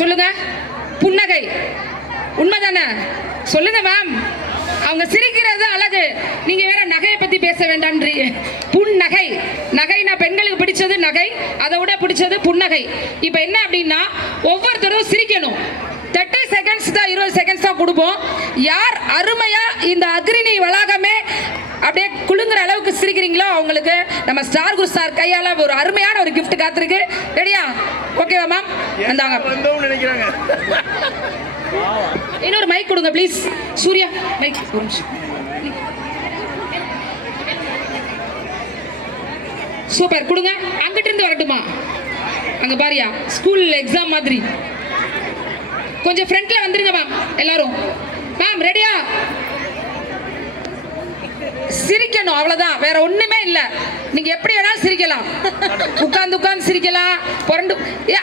சொல்லுங்க. புன்னகை உண்மைதானே? சொல்லுங்க மேம். அவங்க சிரிக்கிறது அழகு. நீங்க வேற நகையை பத்தி பேச வேண்டாம்ன்றீங்க. புன்னகை, நகைனா பெண்களுக்கு பிடிச்சது நகை, அதை விட பிடிச்சது புன்னகை. இப்போ என்ன அப்படின்னா ஒவ்வொருத்தரும் சிரிக்கணும். 30 செகண்ட்ஸ் தான், 20 செகண்ட்ஸ் தான் கொடுப்போம். யார் அருமையா இந்த அக்ரிணி வளாகமே அப்படியே குலுங்குற அளவுக்கு சிரிக்கிறீங்களோ அவங்களுக்கு நம்ம ஸ்டார் குரு சார் கையால ஒரு அருமையான ஒரு கிஃப்ட் காத்திருக்கு. ரெடியா? ஓகேவா மேம்? வந்தாங்க. இன்னொரு மைக் கொடுங்க ப்ளீஸ். சூர்யா மைக். சூப்பர், கொடுங்க. அங்கிட்ட இருந்து வரட்டுமா? அங்க பாரியா, ஸ்கூல் எக்ஸாம் மாதிரி. கொஞ்சம் ஃப்ரண்ட்ல வந்துருங்க மேம். எல்லாரும் மேம் ரெடியா? சிரிக்கணும், அவ்வளவுதான், வேற ஒண்ணுமே இல்ல. நீங்க எப்படி வேணாலும் சிரிக்கலாம். உட்கார்ந்து உட்கார்ந்து சிரிக்கலாம், புரண்டு.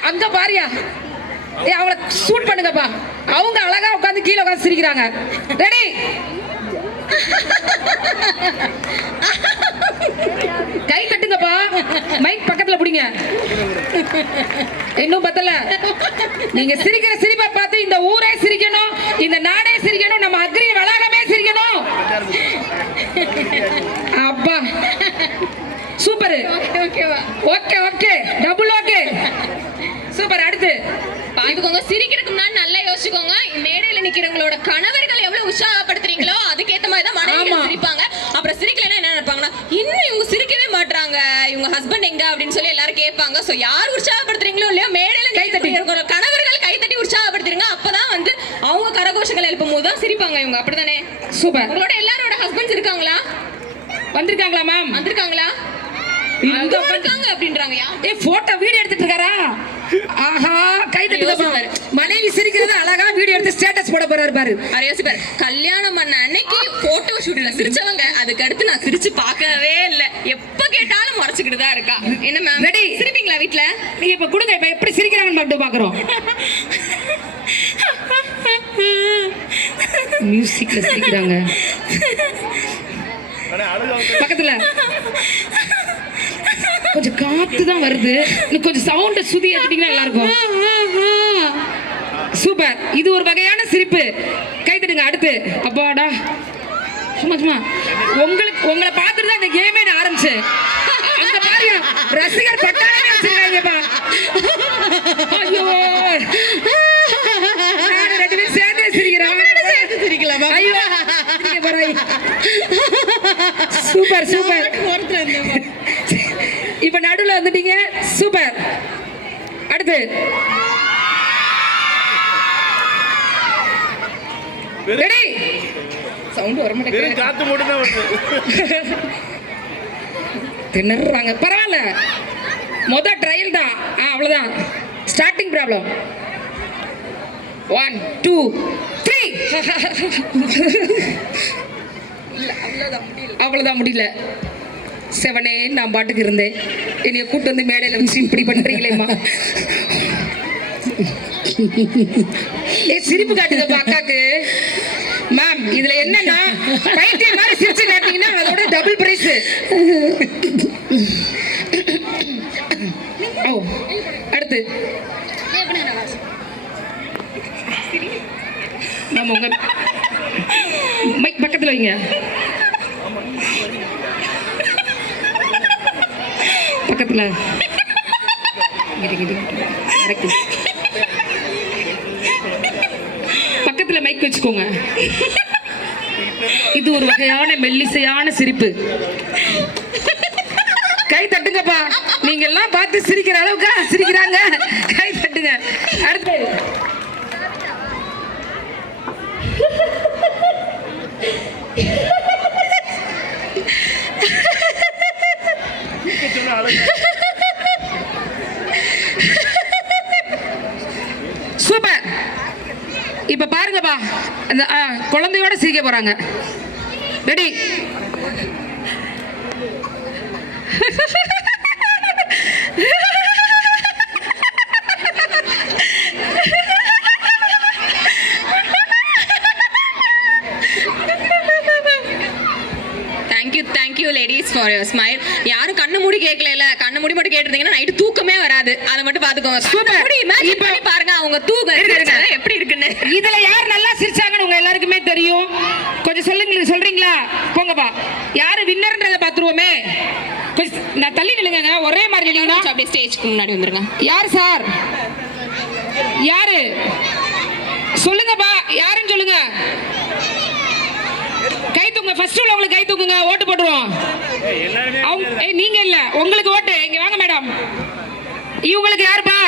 அங்க பாரியா, அவங்கள ஷூட் பண்ணுங்கப்பா. அவங்க அழகா உட்கார்ந்து கீழே உட்கார்ந்து சிரிக்கிறாங்க. ரெடி? கை தட்டுங்கப்பா. மைக் பக்கத்துல பிடிங்க. இன்னும் பத்தல. நீங்க சிரிக்கிற சிரிப்பை பார்த்து இந்த ஊரே சிரிக்கணும், இந்த நாடே சிரிக்கணும், நம்ம அக்ரிணி வளாகமே சிரிக்கணும். அப்பா super. Okay okay, double okay, super. அடுத்து பாத்துக்கோங்க. சிரிக்கிறதுக்கு முன்னாடி நல்லா யோசிச்சுக்கோங்க. மேடையில நிக்கிறவங்களோட கணவர்கள் எவ்வளவு உற்சாகப்படுத்துறீங்களோ அதுக்கேற்ற மாதிரி தான் மனைவிகள் சிரிப்பாங்க. அப்புறம் சிரிக்கலன்னா என்ன நினைப்பாங்கன்னா, இன்னும் இவங்க சிரிக்கவே மாட்டாங்க, இவங்க ஹஸ்பண்ட் எங்க அப்படின்னு சொல்லி எல்லாரும் கேட்பாங்க. சோ யார் உற்சாகப்படுத்துறீங்களோ இல்லையோ மேடையில கை தட்டி கணவர்கள் கை தட்டி உற்சாகப்படுத்துறீங்க. அப்பதான் வந்து அவங்க கரகோஷங்கள் எழுப்பும் போது தான் சிரிப்பாங்க இவங்க. அப்படிதானே? சூப்பர். உங்களோட எல்லாரோட ஹஸ்பண்ட்ஸ் இருக்காங்களா? வந்திருக்காங்களா மேம்? வந்திருக்காங்களா? இங்க இருக்காங்க அப்படின்றாங்க. போட்டோ வீடியோ எடுத்துட்டு இருக்காரா? ஆஹா, கை தட்டுங்க. மனைவி சிரிக்கிறது அழகா வீடியோ எடுத்து ஸ்டேட்டஸ் போட போறாரு பாரு. அரை யோசிப்பாரு. கல்யாணம் பண்ண அன்னைக்கு போட்டோ ஷூட்ல சிரிச்சவங்க, அதுக்கு அடுத்து நான் சிரிச்சு பார்க்கவே இல்ல. எப்ப கேட்டாலும் முறைச்சுக்கிட்டு தான் இருக்கா. என்ன மேம், ரெடி? சிரிப்பீங்களா வீட்ல? நீங்க இப்ப கொடுங்க. இப்ப எப்படி சிரிக்கிறாங்கன்னு மட்டும் பாக்குறோம். மியூசிக்ல சிரிக்கிறாங்க. பக்கத்துல கொஞ்சம் காத்து தான் வருது. இன்னும் கொஞ்சம் சவுண்ட் சுதி ஏத்திட்டீங்கன்னா நல்லா இருக்கும். சூப்பர். இது ஒரு வகையான சிரிப்பு. கை தட்டுங்க. அடுத்து அப்பாடா, சும்மா சும்மா உங்களை பார்த்துட்டு தான் இந்த கேமே ஆரம்பிச்சு. அங்க பாருங்க, ரசிகர் பட்டாளமே வச்சிருக்காங்கப்பா. ஐயோ, ரெண்டு பேரும் சேர்ந்து சிரிக்கிறாங்க. சிரிக்கலாமா? ஐயோ, சூப்பர் சூப்பர். இப்ப நடுவுல வந்துட்டீங்க. சூப்பர். அடுத்து ரெடி? சவுண்ட் வர மாட்டேங்குது, காத்து மட்டும் தான் வருது. திணறாங்க. பரவாயில்ல, மொத ட்ரையல் தான். அவ்வளவுதான். Starting problem. 1 2 3. அவ்வளவுதான், முடியல. செவனே நான் பாட்டுக்கு இருந்தேன். என்னைய கூட்டு வந்து மேடையில வச்சு இப்படி பண்றீங்களேம்மா. சிரிப்பு காட்டுங்கப்பா அக்காக்கு. மேம், இதுல என்னன்னா பைத்தியம் மாதிரி சிரிச்சு காட்டீங்கன்னா அதோட டபுள் பிரைஸ். ஓ, அடுத்து நம்ம உங்க மைக் பக்கத்துல வைங்க. பக்கத்துல பக்கத்துல மைக் வச்சுக்கோங்க. இது ஒரு வகையான மெல்லிசையான சிரிப்பு. கை தட்டுங்கப்பா. நீங்க எல்லாம் பார்த்து சிரிக்கிற அளவுக்கு சிரிக்கிறாங்க. கை தட்டுங்க. அடுத்து சூப்பர். இப்ப பாருங்கப்பா, அந்த குழந்தையோட சிரிக்க போறாங்க. Ready? Thank you ladies for your smile. யாரும் கண்ணு மூடி கேட்கல. கண்ணு மூடி மட்டும் கேட்டிருந்தீங்கன்னா நைட்டு தூக்கமே வராது. அதை மட்டும் பாத்துக்கோங்க. சூப்பர். இமேஜின் பண்ணி பாருங்க. அவங்க தூக்கம் எப்படி இருக்குன்னு. இதுல யார் நல்லா சிரிச்சாங்கன்னு உங்க எல்லாருக்குமே தெரியும். கொஞ்சம் சொல்றீங்களா? போங்கப்பா. யாரு வின்னர்ன்றத பாத்துருவோமே. கொஞ்சம் நான் தள்ளி நில்லுங்க, ஒரே மாதிரி நில்லுங்க. அப்படியே ஸ்டேஜ்க்கு முன்னாடி வந்துருங்க. யார் சார்? யாரு சொல்லுங்கப்பா, யாருன்னு சொல்லுங்க. கை தூங்க, ஃபர்ஸ்ட் உள்ளவங்களுக்கு கை தூக்குங்க, ஓட்டு போட்டுருவோம். நீங்க இல்ல, உங்களுக்கு ஓட்டு. இங்க வாங்க மேடம். இவங்களுக்கு யாருப்பா?